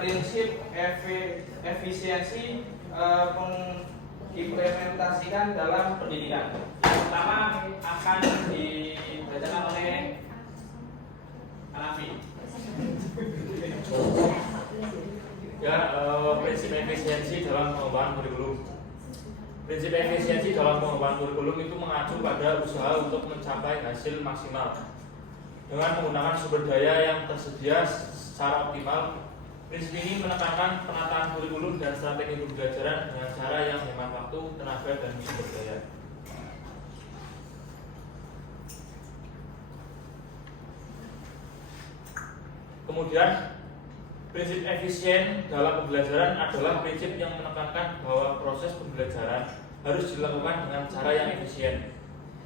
prinsip efisiensi mengimplementasikan dalam pendidikan. Yang pertama akan dibacakan oleh Hanafi. Ya, prinsip efisiensi dalam pengembangan kurikulum. Prinsip efisiensi dalam pengembangan kurikulum itu mengacu pada usaha untuk mencapai hasil maksimal dengan menggunakan sumber daya yang tersedia secara optimal. Prinsip ini menekankan penataan kurikulum dan strategi pembelajaran dengan cara yang hemat waktu, tenaga, dan sumber daya. Kemudian, prinsip efisien dalam pembelajaran adalah prinsip yang menekankan bahwa proses pembelajaran harus dilakukan dengan cara yang efisien,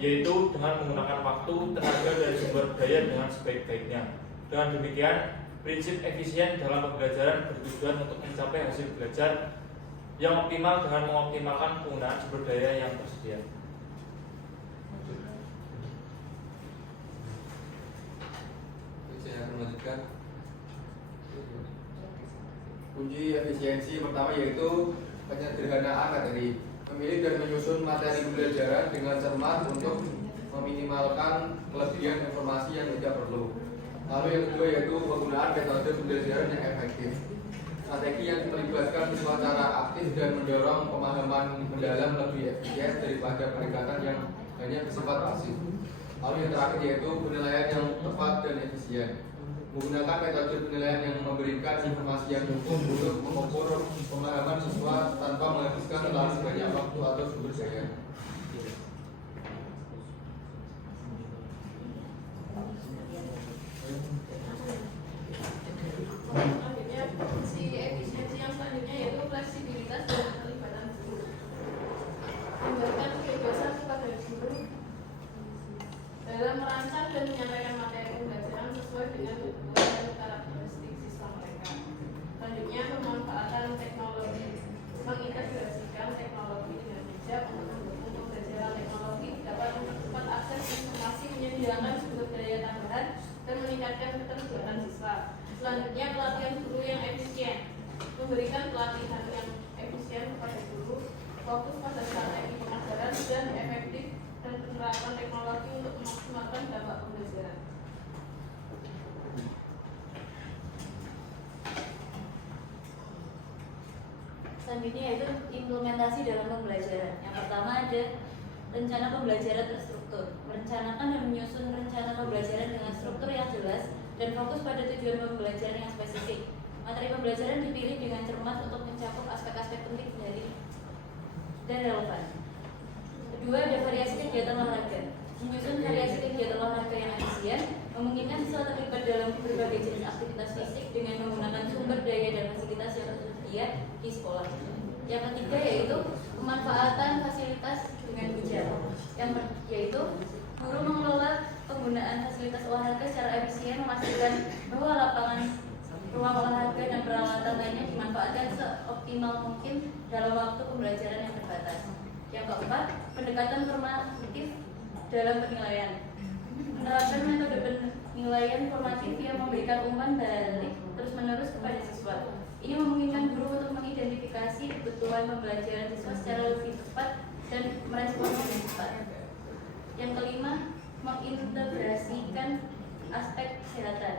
yaitu dengan menggunakan waktu, tenaga, dan sumber daya dengan sebaik-baiknya. Dengan demikian, prinsip efisien dalam pembelajaran bertujuan untuk mencapai hasil belajar yang optimal dengan mengoptimalkan penggunaan sumber daya yang tersedia. Saya akan melanjutkan. Kunci efisiensi pertama yaitu penyederhanaan materi. Memilih dan menyusun materi pembelajaran dengan cermat untuk meminimalkan kelebihan informasi yang tidak perlu. Lalu yang kedua yaitu penggunaan metode pembelajaran yang efektif. Strategi yang melibatkan siswa secara aktif dan mendorong pemahaman mendalam lebih efisien daripada pendekatan yang hanya bersifat pasif. Lalu yang terakhir yaitu penilaian yang tepat dan efisien. Menggunakan metode penilaian yang memberikan informasi yang cukup untuk mengukur pemahaman siswa tanpa menghabiskan terlalu banyak waktu atau sumber daya. Selanjutnya, fungsi efisiensi yang selanjutnya yaitu fleksibilitas dan keterlibatan guru. Memberikan kebebasan kepada guru dalam merancang dan menyampaikan materi pembelajaran sesuai dengan kebutuhan dan karakteristik siswa mereka. Selanjutnya, pemanfaatan teknologi. Mengintegrasikan teknologi dengan bijak untuk mendukung pembelajaran teknologi dapat mempercepat akses informasi, menyediakan sumber daya tambahan, dan meningkatkan keterlibatan siswa. Selanjutnya, pelatihan guru yang efisien. Memberikan pelatihan yang efisien kepada guru, fokus pada strategi pengajaran dan efektif dan penerapan teknologi untuk memaksimalkan dampak pembelajaran. Selanjutnya yaitu implementasi dalam pembelajaran. Yang pertama ada rencana pembelajaran terstruktur. Merencanakan dan menyusun rencana pembelajaran dengan struktur yang jelas dan fokus pada tujuan pembelajaran yang spesifik. Materi pembelajaran dipilih dengan cermat untuk mencakup aspek-aspek penting dari dan relevan. Kedua, ada variasi kegiatan olahraga. Menyusun variasi kegiatan olahraga yang efisien, memungkinkan siswa terlibat dalam berbagai jenis aktivitas fisik dengan menggunakan sumber daya dan fasilitas yang tersedia di sekolah. Yang ketiga yaitu pemanfaatan fasilitas dengan bijak, yaitu guru mengelola penggunaan fasilitas olahraga secara efisien, memastikan bahwa lapangan, ruang olahraga dan peralatan lainnya dimanfaatkan seoptimal mungkin dalam waktu pembelajaran yang terbatas. Yang keempat, pendekatan formatif dalam penilaian. Menerapkan metode penilaian formatif yang memberikan umpan balik terus-menerus kepada siswa. Ini memungkinkan guru untuk mengidentifikasi kebutuhan pembelajaran siswa secara lebih tepat dan merespons dengan cepat. Yang kelima, mengintegrasikan aspek kesehatan.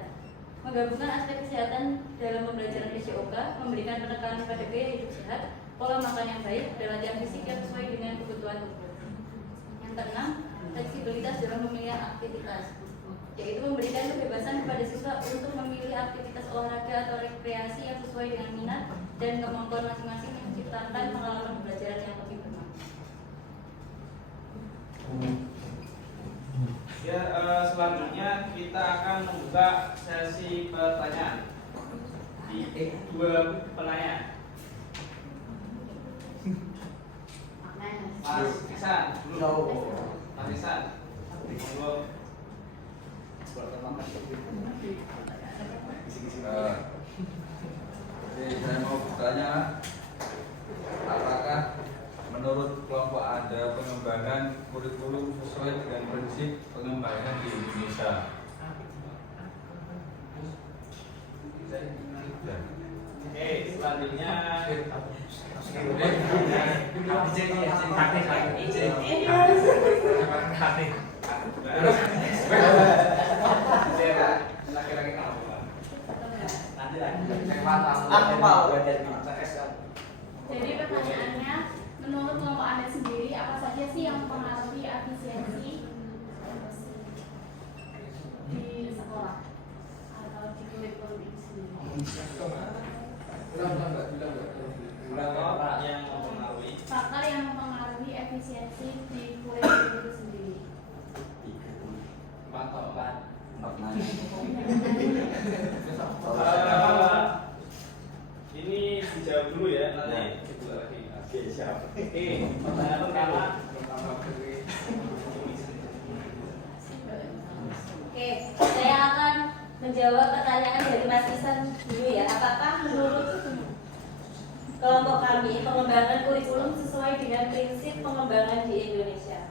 Menggabungkan aspek kesehatan dalam pembelajaran PJOK, memberikan penekanan pada gaya hidup sehat, pola makan yang baik, dan latihan fisik yang sesuai dengan kebutuhan tubuh. Yang keenam, fleksibilitas dalam pemilihan aktivitas, yaitu memberikan kebebasan kepada siswa untuk memilih aktivitas olahraga atau rekreasi yang sesuai dengan minat dan kemampuan masing-masing, menciptakan pengalaman pembelajaran yang lebih bermakna. Ya, selanjutnya kita akan membuka sesi pertanyaan di dua penanya. Mas Iksan dulu. Mas Iksan. Monggo. Saya mau bertanya, apakah menurut kelompok Anda pengembangan kurikulum sesuai dengan prinsip pengembangan di Indonesia? Oke, selanjutnya laki-laki kamu. Nanti lagi. Aku mau Jadi pertanyaannya, menurut kelompok Anda sendiri, apa saja sih yang mempengaruhi efisiensi di sekolah atau di kurikulum itu sendiri? Faktor yang mempengaruhi. Faktor yang mempengaruhi efisiensi di kurikulum itu sendiri. Ini dijawab dulu ya, nanti dibuka lagi. Oke, siap. Oke, pertanyaan pertama. Oke, saya akan menjawab pertanyaan dari Mas Isan dulu ya. Apakah menurut kelompok kami pengembangan kurikulum sesuai dengan prinsip pengembangan di Indonesia?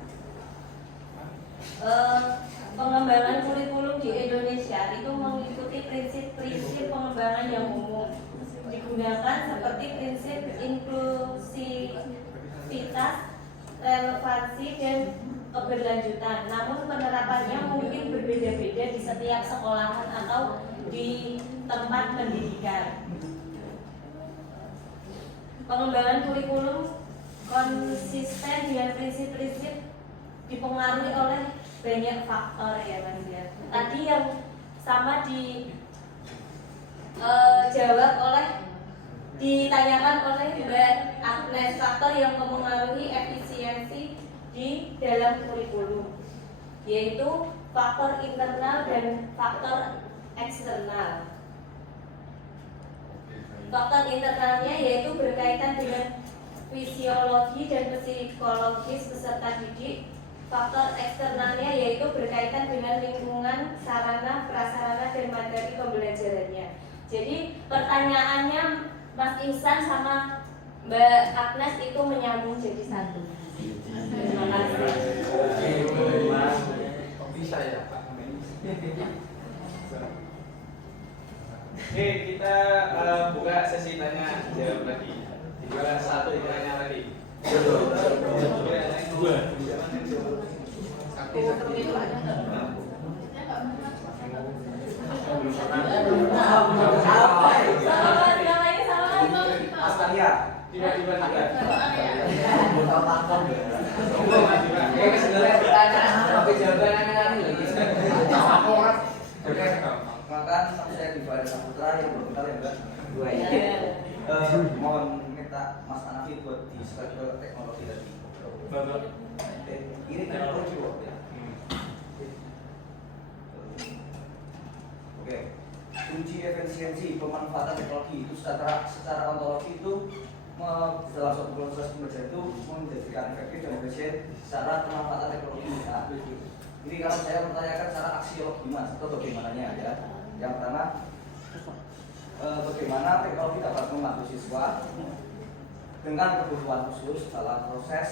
Pengembangan kurikulum di Indonesia itu mengikuti prinsip-prinsip pengembangan yang umum digunakan seperti prinsip inklusivitas, relevansi, dan keberlanjutan. Namun penerapannya mungkin berbeda-beda di setiap sekolahan atau di tempat pendidikan. Pengembangan kurikulum konsisten dengan prinsip-prinsip dipengaruhi oleh banyak faktor ya Mas ya. Tadi yang sama jawab oleh ditanyakan oleh Mbak Agnes, faktor yang mempengaruhi efisiensi di dalam kurikulum, yaitu faktor internal dan faktor eksternal. Faktor internalnya yaitu berkaitan dengan fisiologi dan psikologis peserta didik. Faktor eksternalnya yaitu berkaitan dengan lingkungan, sarana, prasarana, dan materi pembelajarannya. Jadi pertanyaannya Mas Ihsan sama Mbak Agnes itu menyambung jadi satu. Terima kasih. Bisa ya Pak. Oke, kita buka sesi tanya jawab lagi. Tinggal satu tanya lagi. Dua. Tiba-tiba ada. Sebenarnya pertanyaan tapi jawabannya lagi. Makan sama saya di Badan Saputra yang berbentar ya Mbak. Dua ya. Mohon minta Mas Hanafi buat di slide ke teknologi tadi. Ini teknologi kok ya. Oke. Kunci efisiensi pemanfaatan teknologi itu secara ontologi itu dalam suatu proses pembelajaran itu menjadikan efektif dan efisien secara pemanfaatan teknologi. Nah, ini kalau saya bertanyakan secara aksiologi Mas atau bagaimananya ya. Yang pertama, bagaimana teknologi dapat membantu siswa dengan kebutuhan khusus dalam proses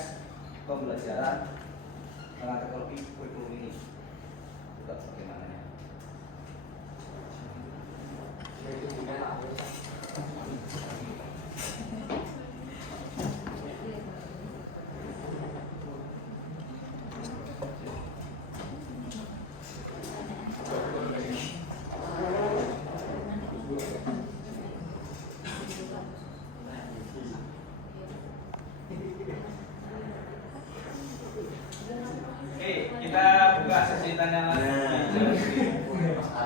pembelajaran dengan teknologi kurikulum ini. Itu bagaimananya? Kita buka sesi tanya lagi.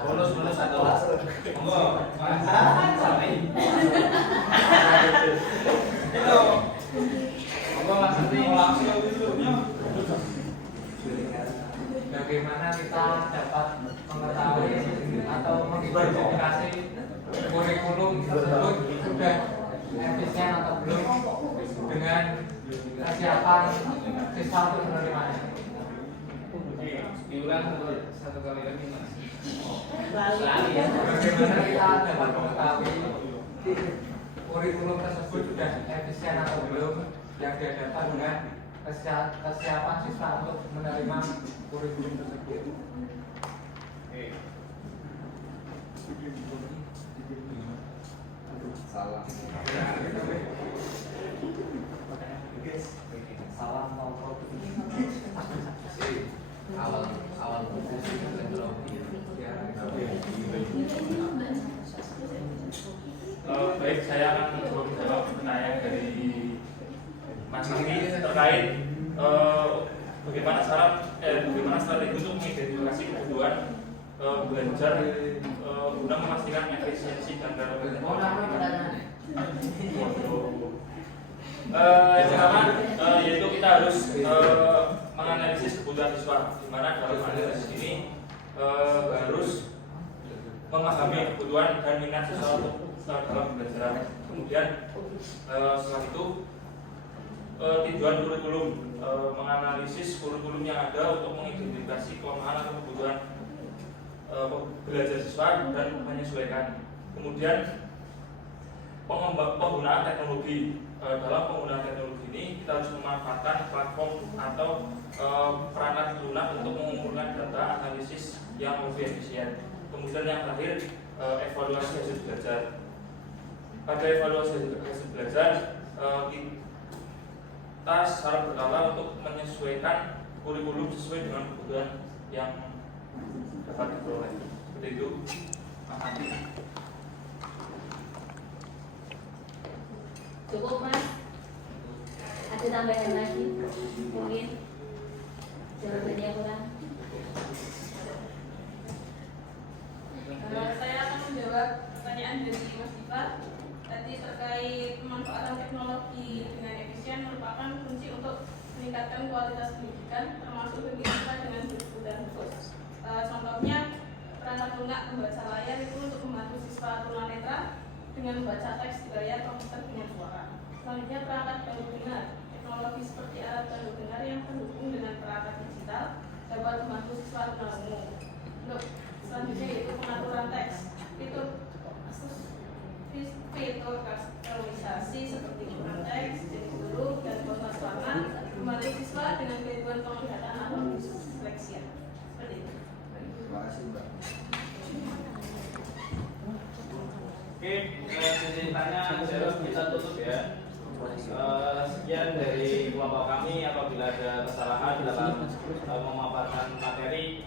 Bonus satu. Monggo. Itu. Monggo Mas Sri langsung dulu. Bagaimana kita dapat mengetahui atau mengidentifikasi kurikulum tersebut sudah efisien atau belum dengan kesiapan siswa untuk menerimanya. Diulang satu kali lagi Mas. Bagaimana kita dapat mengetahui kurikulum tersebut sudah efisien atau belum yang dihadapkan dengan kesiapan siswa untuk menerima kurikulum tersebut. Oke. Salah. Salam kontrol. Awal Baik, saya akan mencoba menjawab pertanyaan dari Mas Rani terkait bagaimana strategi untuk mengidentifikasi kebutuhan belajar guna memastikan efisiensi dan relevansi. Yang pertama yaitu kita harus menganalisis kebutuhan siswa, di mana dalam analisis ini harus memahami kebutuhan dan minat siswa untuk dalam pembelajaran. Kemudian setelah itu tujuan kurikulum, menganalisis kurikulum yang ada untuk mengidentifikasi kelemahan atau kebutuhan belajar siswa dan menyesuaikan. Kemudian penggunaan teknologi. Dalam penggunaan teknologi ini kita harus memanfaatkan platform atau perangkat lunak untuk mengumpulkan data analisis yang lebih efisien. Kemudian yang terakhir evaluasi hasil belajar. Pada evaluasi hasil belajar kita secara berkala untuk menyesuaikan kurikulum sesuai dengan kebutuhan yang dapat diperoleh. Seperti itu, Mas Andi. Cukup Mas? Ada tambahan lagi? Mungkin jawabannya kurang. Saya akan menjawab pertanyaan dari Mas Diva. Tadi terkait pemanfaatan teknologi dengan efisien merupakan kunci untuk meningkatkan kualitas pendidikan, termasuk bagi siswa dengan kebutuhan khusus. Contohnya perangkat lunak pembaca layar itu untuk membantu siswa tunanetra dengan membaca teks di layar komputer dengan suara. Selanjutnya perangkat bantu dengar, teknologi seperti alat bantu dengar yang terhubung dengan perangkat digital dapat membantu siswa tunarungu. Untuk selanjutnya yaitu pengaturan teks, fitur kategorisasi seperti ukuran teks, jenis huruf, dan kontras warna membantu siswa dengan gangguan penglihatan atau disleksia. Seperti itu. Terima kasih Mbak. Oke, sesi tanya jawab kita tutup ya. Sekian dari kelompok kami. Apabila ada kesalahan dalam memaparkan materi,